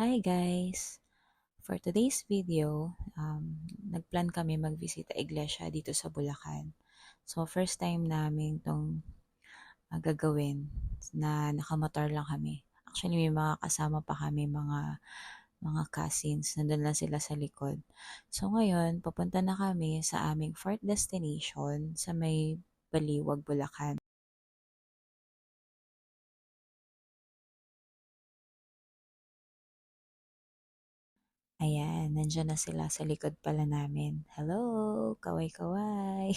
Hi guys! For today's video, nagplan kami magbisita iglesia dito sa Bulacan. So first time namin itong gagawin na nakamotor lang kami. Actually may mga kasama pa kami mga cousins, nandun lang sila sa likod. So ngayon, papunta na kami sa aming fourth destination sa may Baliwag, Bulacan. Ayan, nandiyan na sila sa likod pala namin. Hello! Kaway-kaway!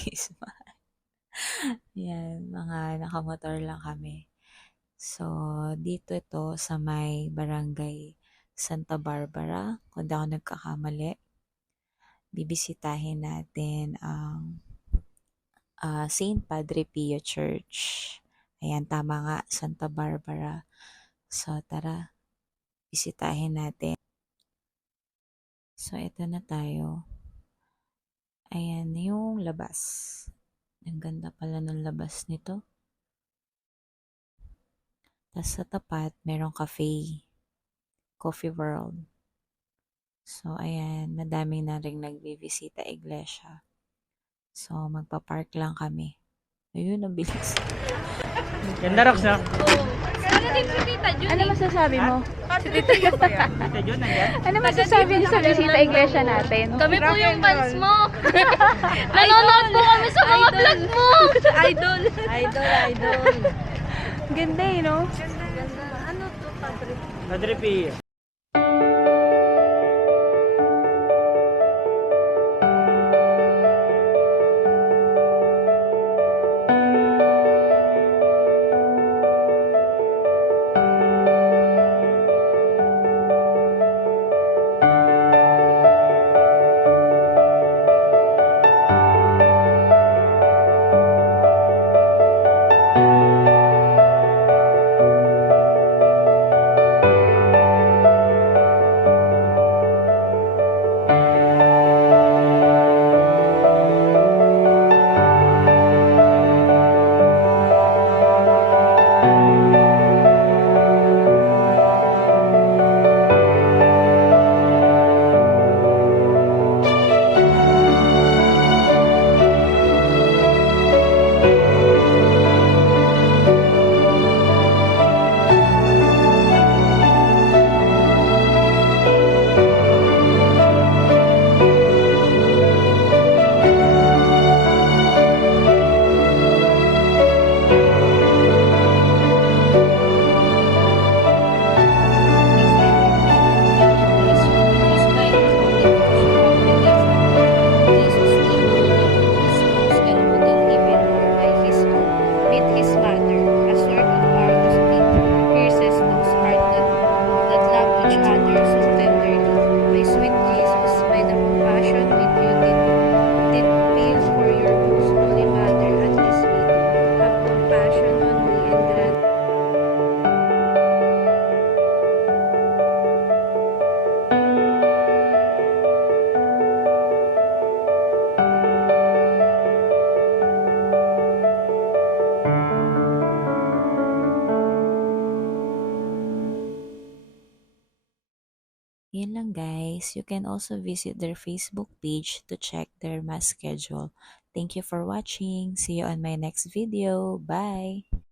Yan, mga nakamotor lang kami. So, dito ito sa may barangay Santa Barbara, kung di ako nagkakamali. Bibisitahin natin ang Saint Padre Pio Church. Ayan, tama nga, Santa Barbara. So, tara, bisitahin natin. So, ito na tayo. Ayan yung labas. Ang ganda pala ng labas nito. Tapos sa tapat, merong cafe. Coffee World. So, ayan, madaming na rin nagbibisita iglesia. So, magpa-park lang kami. Ayun, ang bilis. Ganda Rox, no? Ano din si Tita Jun? Ano masasabi mo? Si Tita Jun ba yan? Tita Jun, nandiyan? Ano masasabi niyo sa bisita iglesia natin? Kami po yung fans mo. Nanonood po kami sa mga vlog mo. Idol. Idol. Ganda eh, no? Ano to, Padre? Padre Pio. Yan lang guys. You can also visit their Facebook page to check their mass schedule. Thank you for watching. See you on my next video. Bye!